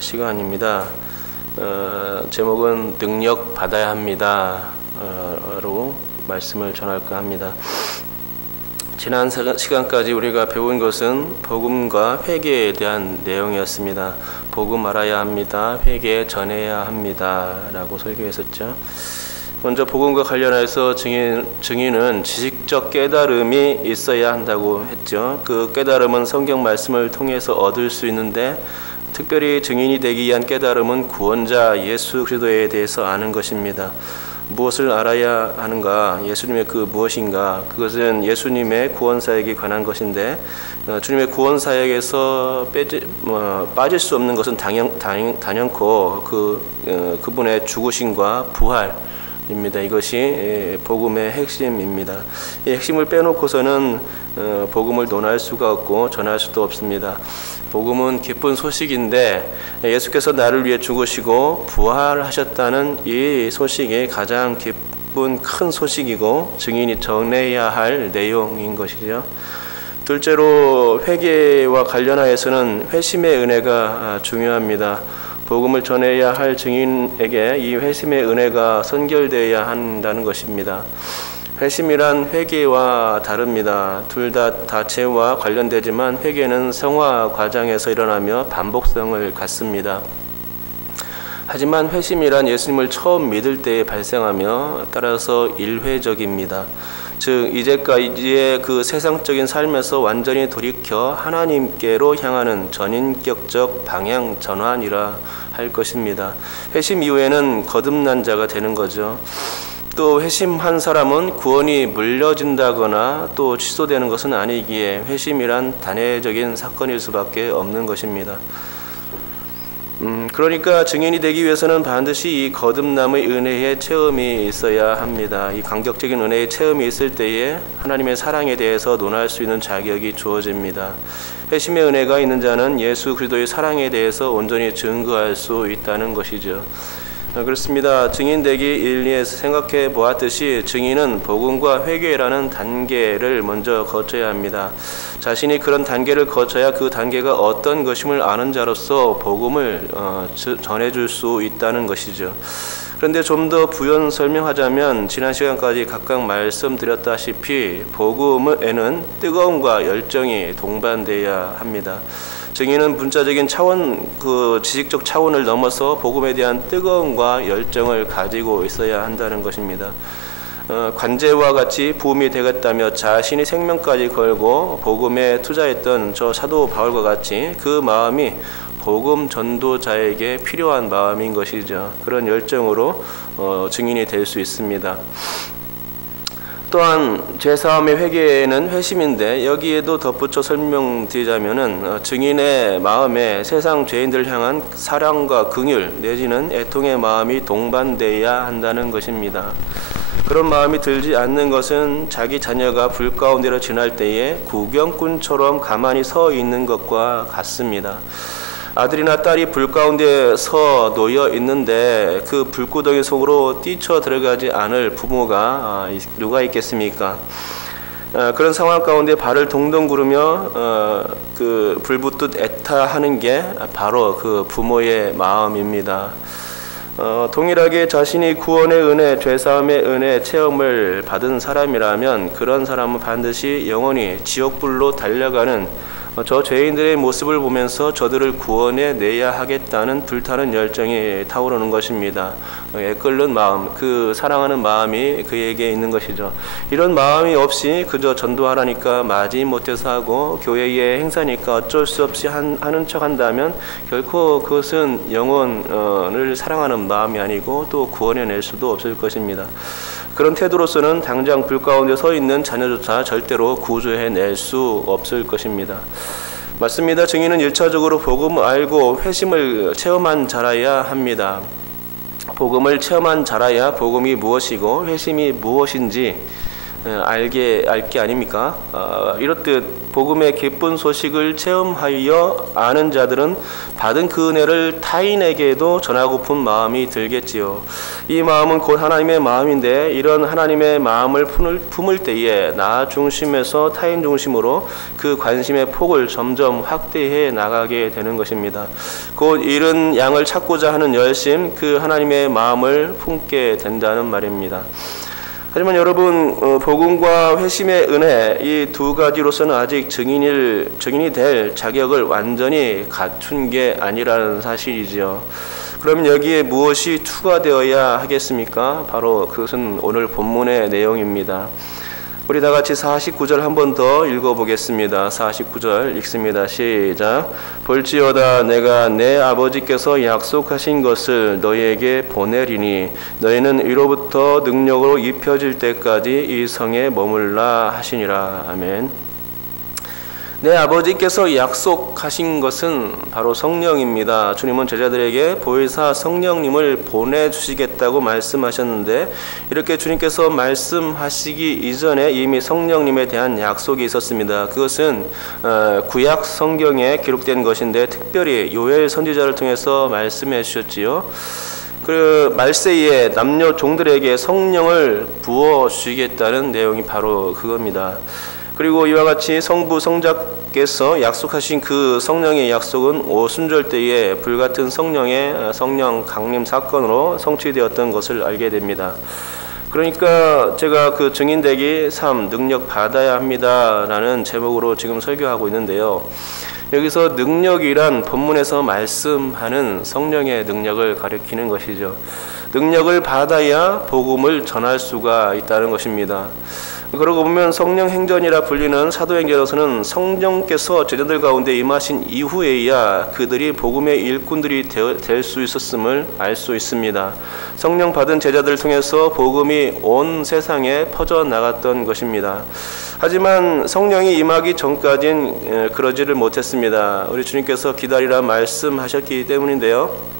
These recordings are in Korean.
시간입니다. 제목은 능력 받아야 합니다. 로 말씀을 전할까 합니다. 지난 시간까지 우리가 배운 것은 복음과 회개에 대한 내용이었습니다. 복음 알아야 합니다. 회개 전해야 합니다. 라고 설교했었죠. 먼저 복음과 관련해서 증인은 지식적 깨달음이 있어야 한다고 했죠. 그 깨달음은 성경 말씀을 통해서 얻을 수 있는데 특별히 증인이 되기 위한 깨달음은 구원자 예수 그리스도에 대해서 아는 것입니다. 무엇을 알아야 하는가? 예수님의 그 무엇인가? 그것은 예수님의 구원 사역에 관한 것인데 주님의 구원 사역에서 빠질 수 없는 것은 단연코 그분의 죽으심과 부활입니다. 이것이 복음의 핵심입니다. 이 핵심을 빼놓고서는 복음을 논할 수가 없고 전할 수도 없습니다. 복음은 기쁜 소식인데 예수께서 나를 위해 죽으시고 부활하셨다는 이 소식이 가장 기쁜 큰 소식이고 증인이 전해야 할 내용인 것이죠. 둘째로 회개와 관련하여서는 회심의 은혜가 중요합니다. 복음을 전해야 할 증인에게 이 회심의 은혜가 선결되어야 한다는 것입니다. 회심이란 회개와 다릅니다. 둘 다 다체와 관련되지만 회개는 성화 과정에서 일어나며 반복성을 갖습니다. 하지만 회심이란 예수님을 처음 믿을 때에 발생하며 따라서 일회적입니다. 즉 이제까지의 그 세상적인 삶에서 완전히 돌이켜 하나님께로 향하는 전인격적 방향 전환이라 할 것입니다. 회심 이후에는 거듭난 자가 되는 거죠. 또 회심한 사람은 구원이 물려진다거나 또 취소되는 것은 아니기에 회심이란 단회적인 사건일 수밖에 없는 것입니다. 그러니까 증인이 되기 위해서는 반드시 이 거듭남의 은혜의 체험이 있어야 합니다. 이 감격적인 은혜의 체험이 있을 때에 하나님의 사랑에 대해서 논할 수 있는 자격이 주어집니다. 회심의 은혜가 있는 자는 예수 그리스도의 사랑에 대해서 온전히 증거할 수 있다는 것이죠. 그렇습니다. 증인되기 일리에서 생각해 보았듯이 증인은 복음과 회개라는 단계를 먼저 거쳐야 합니다. 자신이 그런 단계를 거쳐야 그 단계가 어떤 것임을 아는 자로서 복음을 전해줄 수 있다는 것이죠. 그런데 좀 더 부연 설명하자면 지난 시간까지 각각 말씀드렸다시피 복음에는 뜨거움과 열정이 동반되어야 합니다. 증인은 문자적인 차원, 지식적 차원을 넘어서 복음에 대한 뜨거움과 열정을 가지고 있어야 한다는 것입니다. 관제와 같이 부음이 되겠다며 자신이 생명까지 걸고 복음에 투자했던 저 사도 바울과 같이 그 마음이 복음 전도자에게 필요한 마음인 것이죠. 그런 열정으로 증인이 될 수 있습니다. 또한 죄사함의 회개는 회심인데 여기에도 덧붙여 설명드리자면은 증인의 마음에 세상 죄인들을 향한 사랑과 긍휼 내지는 애통의 마음이 동반되어야 한다는 것입니다. 그런 마음이 들지 않는 것은 자기 자녀가 불 가운데로 지날 때에 구경꾼처럼 가만히 서 있는 것과 같습니다. 아들이나 딸이 불 가운데 서 놓여 있는데 그 불구덩이 속으로 뛰쳐 들어가지 않을 부모가 누가 있겠습니까? 그런 상황 가운데 발을 동동 구르며 그 불붙듯 애타하는 게 바로 그 부모의 마음입니다. 동일하게 자신이 구원의 은혜, 죄사함의 은혜 체험을 받은 사람이라면 그런 사람은 반드시 영원히 지옥불로 달려가는 저 죄인들의 모습을 보면서 저들을 구원해 내야 하겠다는 불타는 열정이 타오르는 것입니다. 애끓는 마음, 그 사랑하는 마음이 그에게 있는 것이죠. 이런 마음이 없이 그저 전도하라니까 마지못해서 하고 교회의 행사니까 어쩔 수 없이 하는 척 한다면 결코 그것은 영혼을 사랑하는 마음이 아니고 또 구원해낼 수도 없을 것입니다. 그런 태도로서는 당장 불 가운데 서 있는 자녀조차 절대로 구조해낼 수 없을 것입니다. 맞습니다. 증인은 1차적으로 복음을 알고 회심을 체험한 자라야 합니다. 복음을 체험한 자라야 복음이 무엇이고 회심이 무엇인지 알 게 아닙니까? 이렇듯 복음의 기쁜 소식을 체험하여 아는 자들은 받은 그 은혜를 타인에게도 전하고픈 마음이 들겠지요. 이 마음은 곧 하나님의 마음인데 이런 하나님의 마음을 품을 때에 나 중심에서 타인 중심으로 그 관심의 폭을 점점 확대해 나가게 되는 것입니다. 곧 잃은 양을 찾고자 하는 열심, 그 하나님의 마음을 품게 된다는 말입니다. 하지만 여러분, 복음과 회심의 은혜 이 두 가지로서는 아직 증인이 될 자격을 완전히 갖춘 게 아니라는 사실이지요. 그럼 여기에 무엇이 추가되어야 하겠습니까? 바로 그것은 오늘 본문의 내용입니다. 우리 다 같이 49절 한 번 더 읽어보겠습니다. 49절 읽습니다. 시작. 볼지어다 내가 내 아버지께서 약속하신 것을 너희에게 보내리니 너희는 위로부터 능력으로 입혀질 때까지 이 성에 머물라 하시니라. 아멘. 내 아버지께서 약속하신 것은 바로 성령입니다. 주님은 제자들에게 보혜사 성령님을 보내주시겠다고 말씀하셨는데 이렇게 주님께서 말씀하시기 이전에 이미 성령님에 대한 약속이 있었습니다. 그것은 구약 성경에 기록된 것인데 특별히 요엘 선지자를 통해서 말씀해 주셨지요. 그 말세에 남녀 종들에게 성령을 부어 주시겠다는 내용이 바로 그겁니다. 그리고 이와 같이 성부 성자께서 약속하신 그 성령의 약속은 오순절 때에 불같은 성령 강림 사건으로 성취되었던 것을 알게 됩니다. 그러니까 제가 그 증인되기 3 능력 받아야 합니다 라는 제목으로 지금 설교하고 있는데요. 여기서 능력이란 본문에서 말씀하는 성령의 능력을 가리키는 것이죠. 능력을 받아야 복음을 전할 수가 있다는 것입니다. 그러고 보면 성령 행전이라 불리는 사도행전에서는 성령께서 제자들 가운데 임하신 이후에야 그들이 복음의 일꾼들이 될 수 있었음을 알 수 있습니다. 성령 받은 제자들을 통해서 복음이 온 세상에 퍼져나갔던 것입니다. 하지만 성령이 임하기 전까진 그러지를 못했습니다. 우리 주님께서 기다리라 말씀하셨기 때문인데요.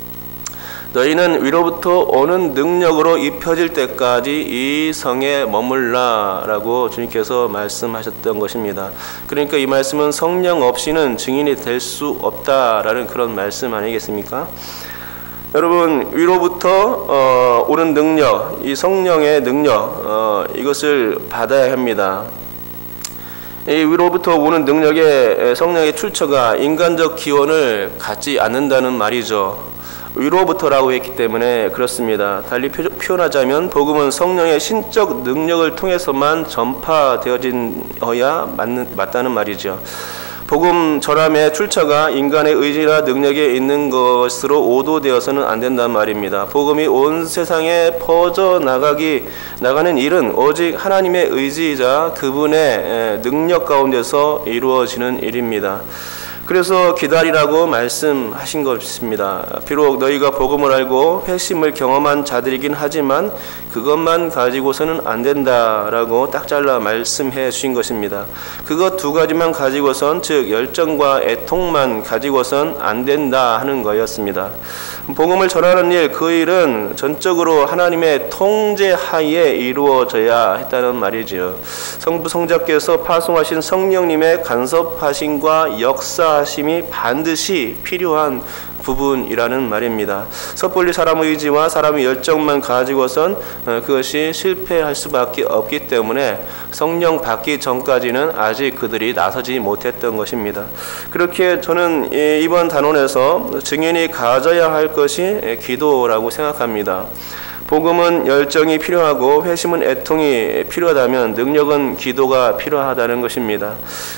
너희는 위로부터 오는 능력으로 입혀질 때까지 이 성에 머물라 라고 주님께서 말씀하셨던 것입니다. 그러니까 이 말씀은 성령 없이는 증인이 될 수 없다라는 그런 말씀 아니겠습니까? 여러분, 위로부터 오는 능력, 이 성령의 능력, 이것을 받아야 합니다. 이 위로부터 오는 능력의 성령의 출처가 인간적 기원을 갖지 않는다는 말이죠. 위로부터라고 했기 때문에 그렇습니다. 달리 표현하자면 복음은 성령의 신적 능력을 통해서만 전파되어야 맞다는 말이죠. 복음 전함의 출처가 인간의 의지나 능력에 있는 것으로 오도되어서는 안 된단 말입니다. 복음이 온 세상에 나가는 일은 오직 하나님의 의지이자 그분의 능력 가운데서 이루어지는 일입니다. 그래서 기다리라고 말씀하신 것입니다. 비록 너희가 복음을 알고 회심을 경험한 자들이긴 하지만 그것만 가지고서는 안 된다라고 딱 잘라 말씀해 주신 것입니다. 그것 두 가지만 가지고선, 즉 열정과 애통만 가지고선 안 된다 하는 거였습니다. 복음을 전하는 일, 그 일은 전적으로 하나님의 통제하에 이루어져야 했다는 말이지요. 성부 성자께서 파송하신 성령님의 간섭하심과 역사하심이 반드시 필요한 부분이라는 말입니다. 섣불리 사람의 의지와 사람의 열정만 가지고선 그것이 실패할 수밖에 없기 때문에 성령 받기 전까지는 아직 그들이 나서지 못했던 것입니다. 그렇게 저는 이번 단원에서 증인이 가져야 할 것이 기도라고 생각합니다. 복음은 열정이 필요하고 회심은 애통이 필요하다면 능력은 기도가 필요하다는 것입니다.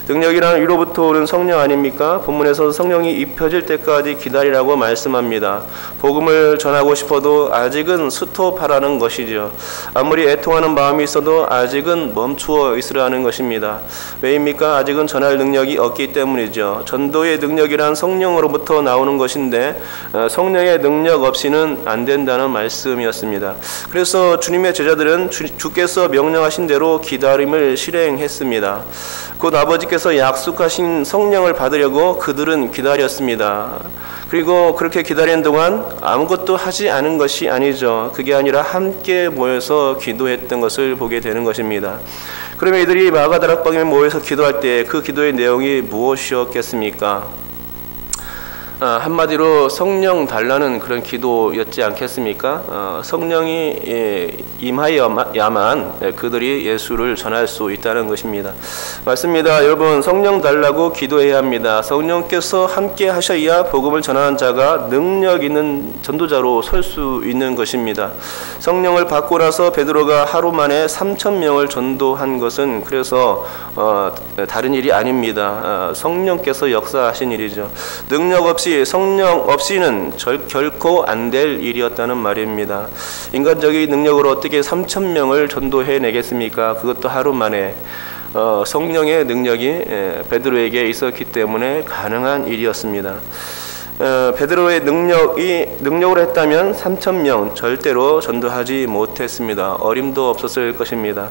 능력이란 위로부터 오는 성령 아닙니까? 본문에서 성령이 입혀질 때까지 기다리라고 말씀합니다. 복음을 전하고 싶어도 아직은 스톱하라는 것이죠. 아무리 애통하는 마음이 있어도 아직은 멈추어 있으라는 것입니다. 왜입니까? 아직은 전할 능력이 없기 때문이죠. 전도의 능력이란 성령으로부터 나오는 것인데 성령의 능력 없이는 안 된다는 말씀이었습니다. 그래서 주님의 제자들은 주께서 명령하신 대로 기다림을 실행했습니다. 곧 아버지께서 약속하신 성령을 받으려고 그들은 기다렸습니다. 그리고 그렇게 기다리는 동안 아무것도 하지 않은 것이 아니죠. 그게 아니라 함께 모여서 기도했던 것을 보게 되는 것입니다. 그러면 이들이 마가다락방에 모여서 기도할 때 그 기도의 내용이 무엇이었겠습니까? 한마디로 성령 달라는 그런 기도였지 않겠습니까? 성령이 임하여야만 그들이 예수를 전할 수 있다는 것입니다. 맞습니다. 여러분, 성령 달라고 기도해야 합니다. 성령께서 함께 하셔야 복음을 전하는 자가 능력 있는 전도자로 설 수 있는 것입니다. 성령을 받고 나서 베드로가 하루 만에 3,000명을 전도한 것은 그래서 다른 일이 아닙니다. 성령께서 역사하신 일이죠. 능력 없이 성령 없이는 결코 안 될 일이었다는 말입니다. 인간적인 능력으로 어떻게 3,000명을 전도해내겠습니까? 그것도 하루 만에. 성령의 능력이 베드로에게 있었기 때문에 가능한 일이었습니다. 베드로의 능력으로 했다면 3,000명 절대로 전도하지 못했습니다. 어림도 없었을 것입니다.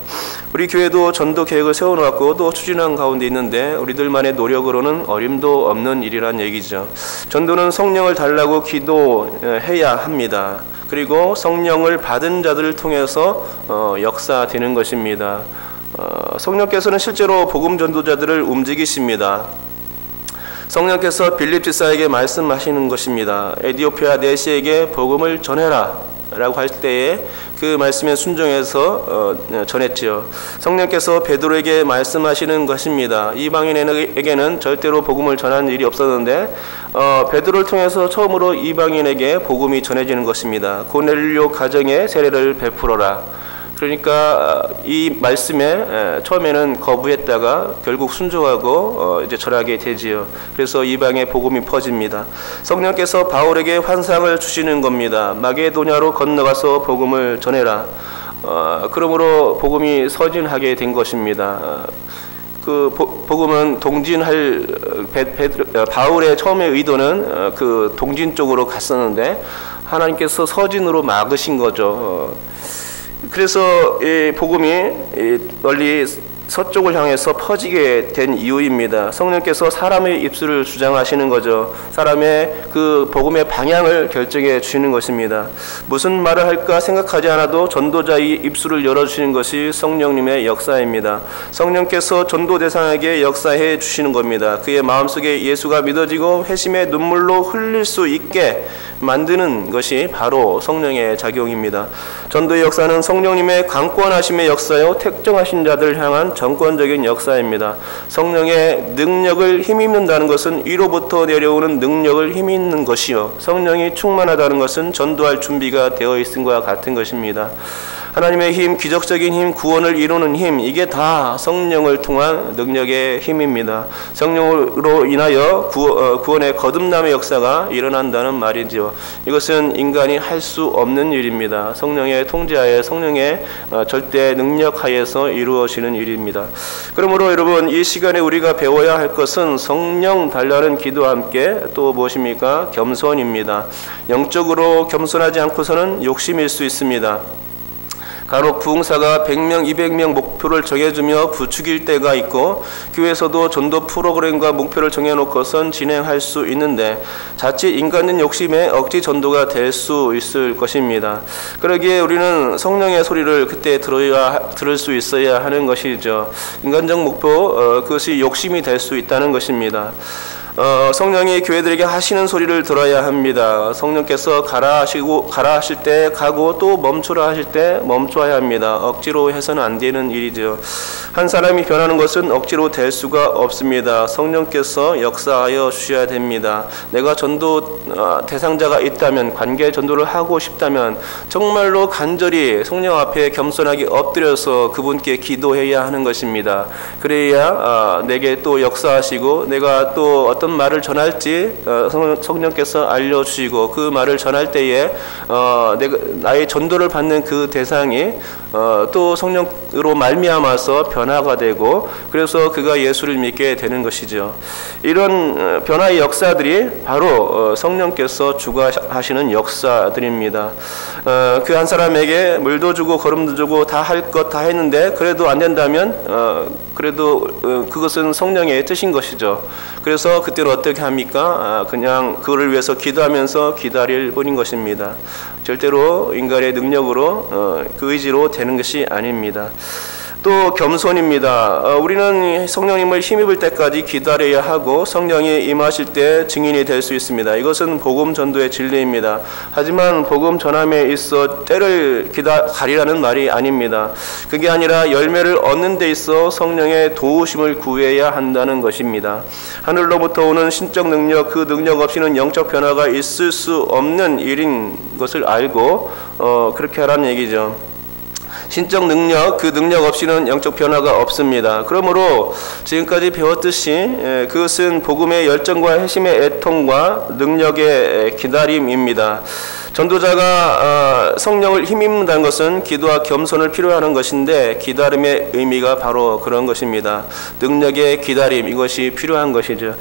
우리 교회도 전도 계획을 세워놓았고 또 추진한 가운데 있는데 우리들만의 노력으로는 어림도 없는 일이란 얘기죠. 전도는 성령을 달라고 기도해야 합니다. 그리고 성령을 받은 자들을 통해서 역사되는 것입니다. 성령께서는 실제로 복음 전도자들을 움직이십니다. 성령께서 빌립 집사에게 말씀하시는 것입니다. 에디오피아 내시에게 복음을 전해라 라고 할 때에 그 말씀에 순종해서 전했지요. 성령께서 베드로에게 말씀하시는 것입니다. 이방인에게는 절대로 복음을 전하는 일이 없었는데 베드로를 통해서 처음으로 이방인에게 복음이 전해지는 것입니다. 고넬료 가정에 세례를 베풀어라. 그러니까 이 말씀에 처음에는 거부했다가 결국 순종하고 이제 전하게 되지요. 그래서 이방의 복음이 퍼집니다. 성령께서 바울에게 환상을 주시는 겁니다. 마게도냐로 건너가서 복음을 전해라. 그러므로 복음이 서진하게 된 것입니다. 그 복음은 동진할 바울의 처음의 의도는 그 동진 쪽으로 갔었는데 하나님께서 서진으로 막으신 거죠. 그래서 이 복음이 널리 서쪽을 향해서 퍼지게 된 이유입니다. 성령께서 사람의 입술을 주장하시는 거죠. 사람의 그 복음의 방향을 결정해 주시는 것입니다. 무슨 말을 할까 생각하지 않아도 전도자의 입술을 열어주시는 것이 성령님의 역사입니다. 성령께서 전도 대상에게 역사해 주시는 겁니다. 그의 마음속에 예수가 믿어지고 회심의 눈물로 흘릴 수 있게 만드는 것이 바로 성령의 작용입니다. 전도의 역사는 성령님의 강권하심의 역사요 택정하신 자들 향한 정권적인 역사입니다. 성령의 능력을 힘입는다는 것은 위로부터 내려오는 능력을 힘입는 것이요 성령이 충만하다는 것은 전도할 준비가 되어 있음과 같은 것입니다. 하나님의 힘, 기적적인 힘, 구원을 이루는 힘, 이게 다 성령을 통한 능력의 힘입니다. 성령으로 인하여 구원의 거듭남의 역사가 일어난다는 말이죠. 이것은 인간이 할 수 없는 일입니다. 성령의 통제하에 성령의 절대 능력 하에서 이루어지는 일입니다. 그러므로 여러분, 이 시간에 우리가 배워야 할 것은 성령 달라는 기도와 함께 또 무엇입니까? 겸손입니다. 영적으로 겸손하지 않고서는 욕심일 수 있습니다. 간혹 부흥사가 100명, 200명 목표를 정해주며 부추길 때가 있고 교회에서도 전도 프로그램과 목표를 정해놓고선 진행할 수 있는데 자칫 인간적 욕심에 억지 전도가 될 수 있을 것입니다. 그러기에 우리는 성령의 소리를 그때 들을 수 있어야 하는 것이죠. 인간적 목표, 그것이 욕심이 될 수 있다는 것입니다. 성령이 교회들에게 하시는 소리를 들어야 합니다. 성령께서 가라 하실 때 가고 또 멈추라 하실 때 멈춰야 합니다. 억지로 해서는 안 되는 일이죠. 한 사람이 변하는 것은 억지로 될 수가 없습니다. 성령께서 역사하여 주셔야 됩니다. 내가 전도 대상자가 있다면, 관계 전도를 하고 싶다면 정말로 간절히 성령 앞에 겸손하게 엎드려서 그분께 기도해야 하는 것입니다. 그래야 내게 또 역사하시고 내가 또 어떤 말을 전할지 성령께서 알려주시고 그 말을 전할 때에 나의 전도를 받는 그 대상이 또 성령으로 말미암아서 변화가 되고 그래서 그가 예수를 믿게 되는 것이죠. 이런 변화의 역사들이 바로 성령께서 주관하시는 역사들입니다. 그 한 사람에게 물도 주고 거름도 주고 다 할 것 다 했는데 그래도 안 된다면 그래도 그것은 성령의 뜻인 것이죠. 그래서 때는 어떻게 합니까? 그냥 그를 위해서 기도하면서 기다릴 뿐인 것입니다. 절대로 인간의 능력으로 그 의지로 되는 것이 아닙니다. 또 겸손입니다. 우리는 성령님을 힘입을 때까지 기다려야 하고 성령이 임하실 때 증인이 될 수 있습니다. 이것은 복음 전도의 진리입니다. 하지만 복음 전함에 있어 때를 가리라는 말이 아닙니다. 그게 아니라 열매를 얻는 데 있어 성령의 도우심을 구해야 한다는 것입니다. 하늘로부터 오는 신적 능력, 그 능력 없이는 영적 변화가 있을 수 없는 일인 것을 알고 그렇게 하라는 얘기죠. 신적 능력, 그 능력 없이는 영적 변화가 없습니다. 그러므로 지금까지 배웠듯이 그것은 복음의 열정과 회심의 애통과 능력의 기다림입니다. 전도자가 성령을 힘입는다는 것은 기도와 겸손을 필요로 하는 것인데 기다림의 의미가 바로 그런 것입니다. 능력의 기다림, 이것이 필요한 것이죠.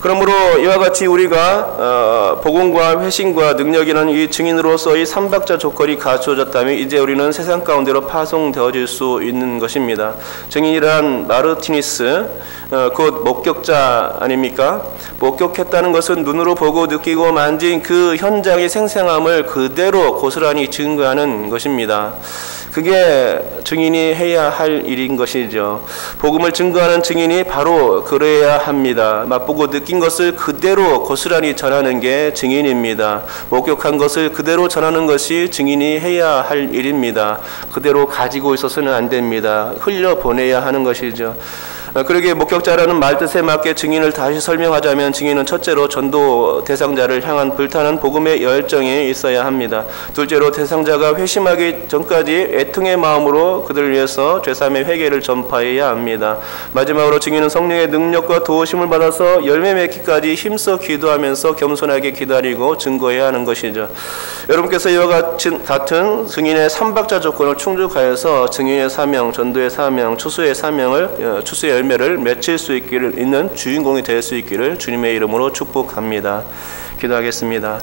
그러므로 이와 같이 우리가 복음과 회심과 능력이라는 이 증인으로서 이 삼박자 조건이 갖추어졌다면 이제 우리는 세상 가운데로 파송되어질 수 있는 것입니다. 증인이란 마르티니스, 곧 목격자 아닙니까? 목격했다는 것은 눈으로 보고 느끼고 만진 그 현장의 생생함을 그대로 고스란히 증거하는 것입니다. 그게 증인이 해야 할 일인 것이죠. 복음을 증거하는 증인이 바로 그래야 합니다. 맛보고 느낀 것을 그대로 고스란히 전하는 게 증인입니다. 목격한 것을 그대로 전하는 것이 증인이 해야 할 일입니다. 그대로 가지고 있어서는 안 됩니다. 흘려보내야 하는 것이죠. 그러기에 목격자라는 말뜻에 맞게 증인을 다시 설명하자면 증인은 첫째로 전도 대상자를 향한 불타는 복음의 열정이 있어야 합니다. 둘째로 대상자가 회심하기 전까지 애통의 마음으로 그들을 위해서 죄사함의 회개를 전파해야 합니다. 마지막으로 증인은 성령의 능력과 도우심을 받아서 열매 맺기까지 힘써 기도하면서 겸손하게 기다리고 증거해야 하는 것이죠. 여러분께서 이와 같은 증인의 삼박자 조건을 충족하여서 증인의 사명, 전도의 사명, 추수의 사명을 추수의 열매를 맺힐 수 있는 주인공이 될 수 있기를 주님의 이름으로 축복합니다. 기도하겠습니다.